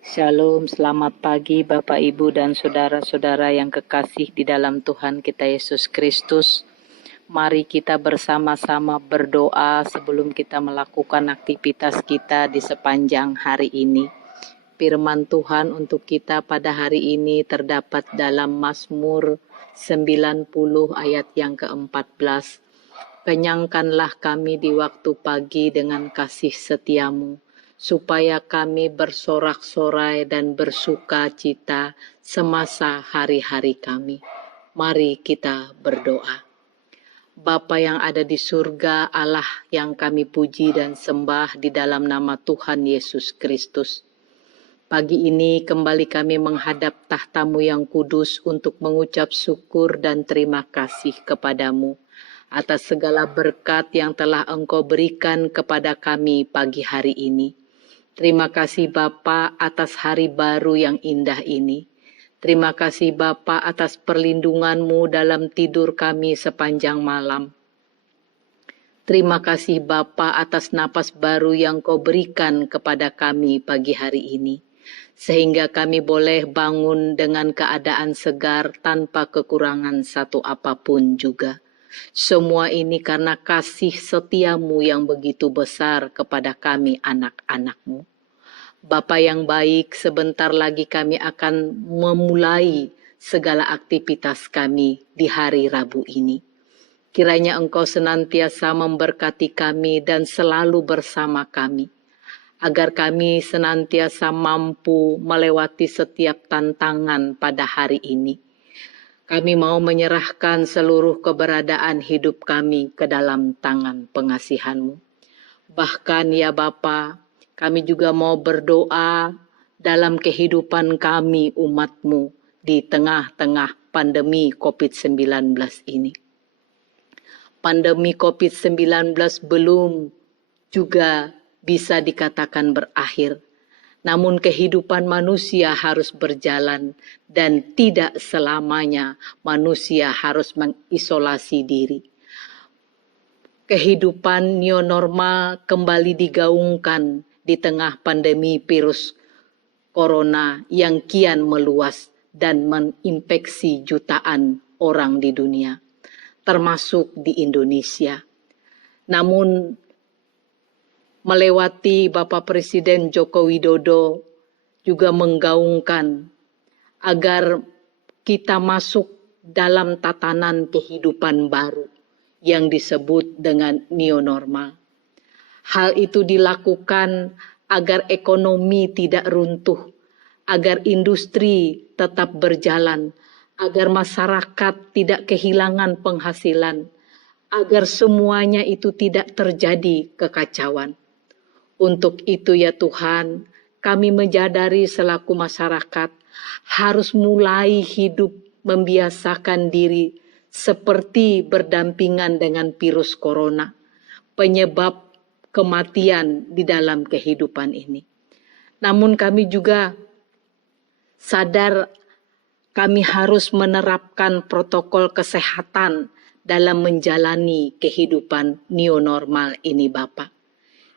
Shalom, selamat pagi Bapak Ibu dan saudara-saudara yang kekasih di dalam Tuhan kita Yesus Kristus. Mari kita bersama-sama berdoa sebelum kita melakukan aktivitas kita di sepanjang hari ini. Firman Tuhan untuk kita pada hari ini terdapat dalam Mazmur 90 ayat yang ke-14. Kenyangkanlah kami di waktu pagi dengan kasih setiamu, supaya kami bersorak-sorai dan bersuka cita semasa hari-hari kami. Mari kita berdoa. Bapa yang ada di surga, Allah yang kami puji dan sembah di dalam nama Tuhan Yesus Kristus. Pagi ini kembali kami menghadap tahta-Mu yang kudus untuk mengucap syukur dan terima kasih kepadamu atas segala berkat yang telah Engkau berikan kepada kami pagi hari ini. Terima kasih Bapa atas hari baru yang indah ini. Terima kasih Bapa atas perlindungan-Mu dalam tidur kami sepanjang malam. Terima kasih Bapa atas napas baru yang Kau berikan kepada kami pagi hari ini. Sehingga kami boleh bangun dengan keadaan segar tanpa kekurangan satu apapun juga. Semua ini karena kasih setiamu yang begitu besar kepada kami anak-anak-Mu. Bapa yang baik, sebentar lagi kami akan memulai segala aktivitas kami di hari Rabu ini. Kiranya Engkau senantiasa memberkati kami dan selalu bersama kami, agar kami senantiasa mampu melewati setiap tantangan pada hari ini. Kami mau menyerahkan seluruh keberadaan hidup kami ke dalam tangan pengasihan-Mu. Bahkan ya Bapa, kami juga mau berdoa dalam kehidupan kami umat-Mu di tengah-tengah pandemi COVID-19 ini. Pandemi COVID-19 belum juga bisa dikatakan berakhir. Namun kehidupan manusia harus berjalan dan tidak selamanya manusia harus mengisolasi diri. Kehidupan new normal kembali digaungkan di tengah pandemi virus corona yang kian meluas dan menginfeksi jutaan orang di dunia, termasuk di Indonesia. Namun melewati Bapak Presiden Joko Widodo juga menggaungkan agar kita masuk dalam tatanan kehidupan baru yang disebut dengan new normal. Hal itu dilakukan agar ekonomi tidak runtuh, agar industri tetap berjalan, agar masyarakat tidak kehilangan penghasilan, agar semuanya itu tidak terjadi kekacauan. Untuk itu ya Tuhan, kami menyadari selaku masyarakat harus mulai hidup membiasakan diri seperti berdampingan dengan virus corona, penyebab kematian di dalam kehidupan ini. Namun kami juga sadar kami harus menerapkan protokol kesehatan dalam menjalani kehidupan new normal ini Bapak.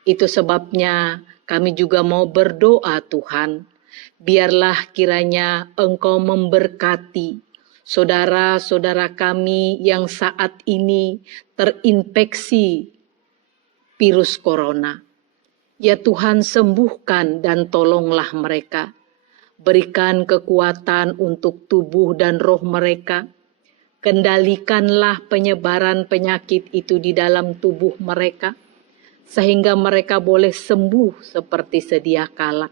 Itu sebabnya kami juga mau berdoa Tuhan, biarlah kiranya Engkau memberkati saudara-saudara kami yang saat ini terinfeksi virus corona. Ya Tuhan, sembuhkan dan tolonglah mereka. Berikan kekuatan untuk tubuh dan roh mereka. Kendalikanlah penyebaran penyakit itu di dalam tubuh mereka, sehingga mereka boleh sembuh seperti sedia kala.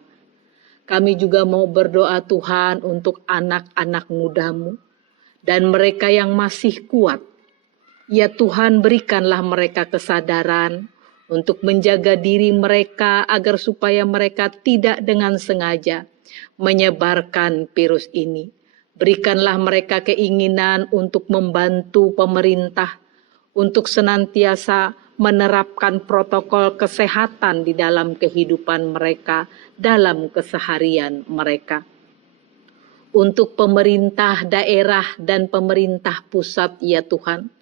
Kami juga mau berdoa Tuhan untuk anak-anak muda-Mu dan mereka yang masih kuat. Ya Tuhan, berikanlah mereka kesadaran untuk menjaga diri mereka agar supaya mereka tidak dengan sengaja menyebarkan virus ini. Berikanlah mereka keinginan untuk membantu pemerintah untuk senantiasa menerapkan protokol kesehatan di dalam kehidupan mereka, dalam keseharian mereka. Untuk pemerintah daerah dan pemerintah pusat ya Tuhan,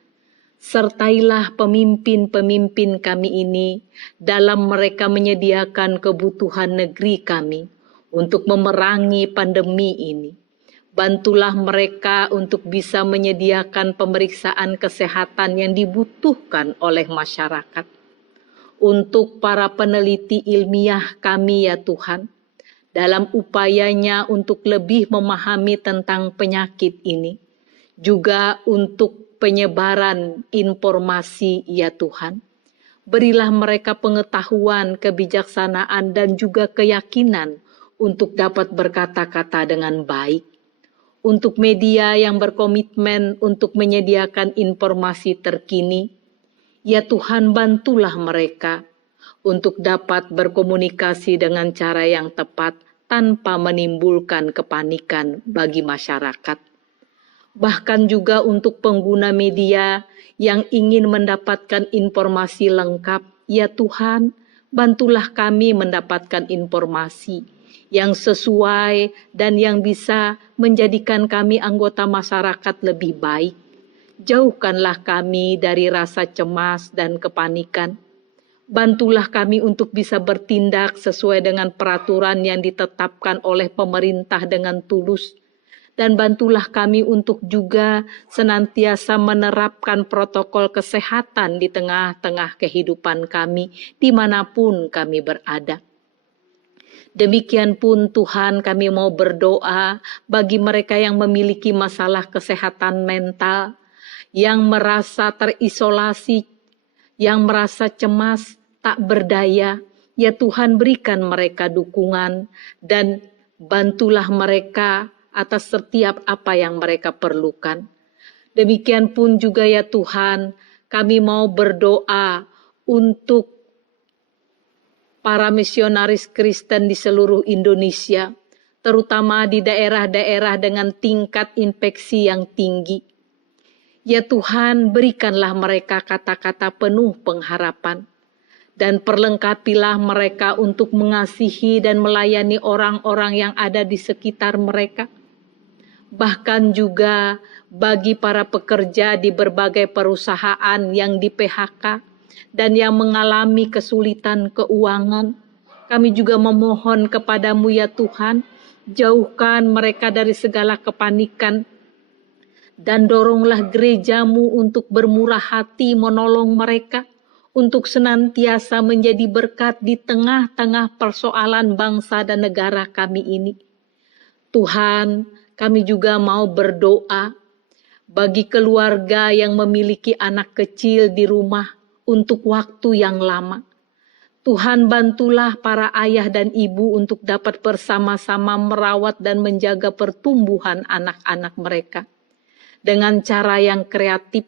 sertailah pemimpin-pemimpin kami ini dalam mereka menyediakan kebutuhan negeri kami untuk memerangi pandemi ini. Bantulah mereka untuk bisa menyediakan pemeriksaan kesehatan yang dibutuhkan oleh masyarakat. Untuk para peneliti ilmiah kami ya Tuhan, dalam upayanya untuk lebih memahami tentang penyakit ini, juga untuk penyebaran informasi ya Tuhan. Berilah mereka pengetahuan, kebijaksanaan, dan juga keyakinan untuk dapat berkata-kata dengan baik. Untuk media yang berkomitmen untuk menyediakan informasi terkini, ya Tuhan bantulah mereka untuk dapat berkomunikasi dengan cara yang tepat tanpa menimbulkan kepanikan bagi masyarakat. Bahkan juga untuk pengguna media yang ingin mendapatkan informasi lengkap, ya Tuhan, bantulah kami mendapatkan informasi yang sesuai dan yang bisa menjadikan kami anggota masyarakat lebih baik. Jauhkanlah kami dari rasa cemas dan kepanikan. Bantulah kami untuk bisa bertindak sesuai dengan peraturan yang ditetapkan oleh pemerintah dengan tulus. Dan bantulah kami untuk juga senantiasa menerapkan protokol kesehatan di tengah-tengah kehidupan kami, dimanapun kami berada. Demikian pun Tuhan, kami mau berdoa bagi mereka yang memiliki masalah kesehatan mental, yang merasa terisolasi, yang merasa cemas, tak berdaya. Ya Tuhan, berikan mereka dukungan dan bantulah mereka atas setiap apa yang mereka perlukan. Demikian pun juga ya Tuhan, kami mau berdoa untuk para misionaris Kristen di seluruh Indonesia, terutama di daerah-daerah dengan tingkat infeksi yang tinggi. Ya Tuhan, berikanlah mereka kata-kata penuh pengharapan, dan perlengkapilah mereka untuk mengasihi dan melayani orang-orang yang ada di sekitar mereka. Bahkan juga bagi para pekerja di berbagai perusahaan yang di PHK, dan yang mengalami kesulitan keuangan, kami juga memohon kepadamu ya Tuhan, jauhkan mereka dari segala kepanikan, dan doronglah gerejamu untuk bermurah hati menolong mereka, untuk senantiasa menjadi berkat di tengah-tengah persoalan bangsa dan negara kami ini. Tuhan, kami juga mau berdoa bagi keluarga yang memiliki anak kecil di rumah, untuk waktu yang lama. Tuhan, bantulah para ayah dan ibu untuk dapat bersama-sama merawat dan menjaga pertumbuhan anak-anak mereka dengan cara yang kreatif.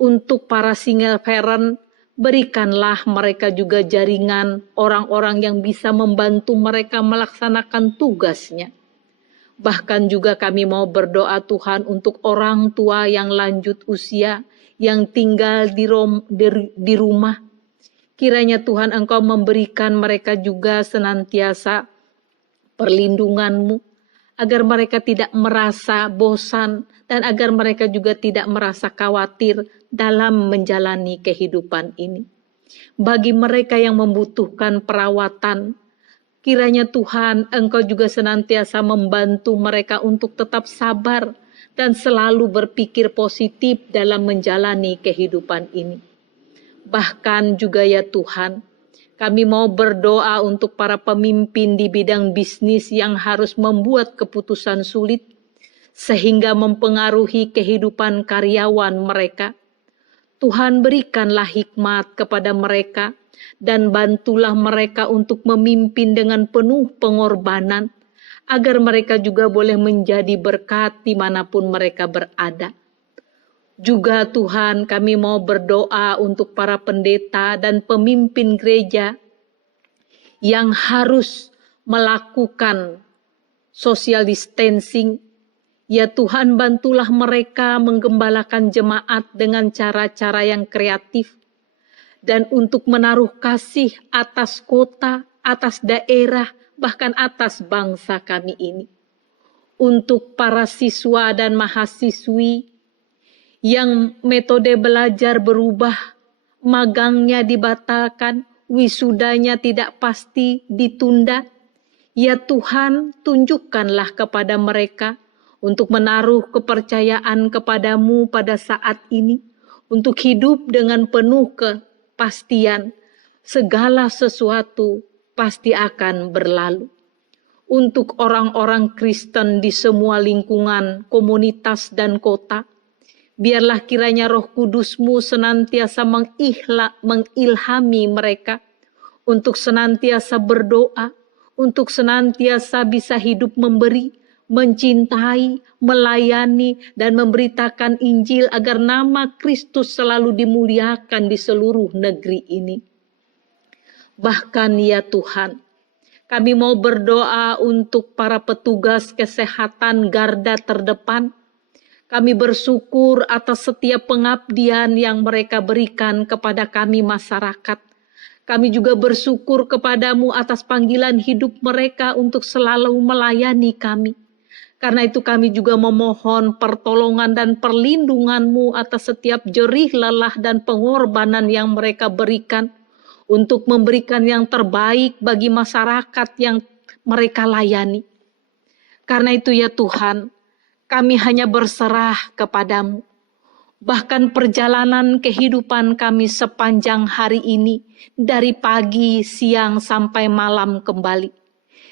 Untuk para single parent, berikanlah mereka juga jaringan orang-orang yang bisa membantu mereka melaksanakan tugasnya. Bahkan juga kami mau berdoa Tuhan untuk orang tua yang lanjut usia, yang tinggal di rumah. Kiranya Tuhan Engkau memberikan mereka juga senantiasa perlindungan-Mu, agar mereka tidak merasa bosan dan agar mereka juga tidak merasa khawatir dalam menjalani kehidupan ini. Bagi mereka yang membutuhkan perawatan, kiranya Tuhan Engkau juga senantiasa membantu mereka untuk tetap sabar dan selalu berpikir positif dalam menjalani kehidupan ini. Bahkan juga ya Tuhan, kami mau berdoa untuk para pemimpin di bidang bisnis yang harus membuat keputusan sulit, sehingga mempengaruhi kehidupan karyawan mereka. Tuhan, berikanlah hikmat kepada mereka, dan bantulah mereka untuk memimpin dengan penuh pengorbanan, agar mereka juga boleh menjadi berkat dimanapun mereka berada. Juga Tuhan, kami mau berdoa untuk para pendeta dan pemimpin gereja yang harus melakukan social distancing. Ya Tuhan, bantulah mereka menggembalakan jemaat dengan cara-cara yang kreatif, dan untuk menaruh kasih atas kota, atas daerah, bahkan atas bangsa kami ini. Untuk para siswa dan mahasiswi yang metode belajar berubah, magangnya dibatalkan, wisudanya tidak pasti ditunda. Ya Tuhan, tunjukkanlah kepada mereka untuk menaruh kepercayaan kepadamu pada saat ini, untuk hidup dengan penuh kepastian, segala sesuatu pasti akan berlalu. Untuk orang-orang Kristen di semua lingkungan, komunitas, dan kota, biarlah kiranya Roh Kudus-Mu senantiasa mengilhami mereka untuk senantiasa berdoa, untuk senantiasa bisa hidup memberi, mencintai, melayani, dan memberitakan Injil agar nama Kristus selalu dimuliakan di seluruh negeri ini. Bahkan ya Tuhan, kami mau berdoa untuk para petugas kesehatan garda terdepan. Kami bersyukur atas setiap pengabdian yang mereka berikan kepada kami masyarakat. Kami juga bersyukur kepadamu atas panggilan hidup mereka untuk selalu melayani kami. Karena itu kami juga memohon pertolongan dan perlindungan-Mu atas setiap jerih lelah dan pengorbanan yang mereka berikan untuk memberikan yang terbaik bagi masyarakat yang mereka layani. Karena itu ya Tuhan, kami hanya berserah kepadamu. Bahkan perjalanan kehidupan kami sepanjang hari ini, dari pagi, siang, sampai malam kembali.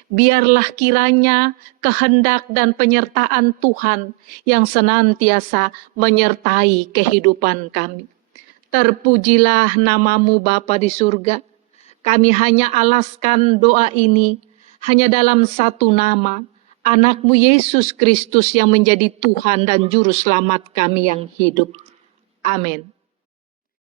Biarlah kiranya kehendak dan penyertaan Tuhan yang senantiasa menyertai kehidupan kami. Terpujilah nama-Mu Bapa di surga. Kami hanya alaskan doa ini hanya dalam satu nama, Anak-Mu Yesus Kristus yang menjadi Tuhan dan Juru Selamat kami yang hidup. Amin.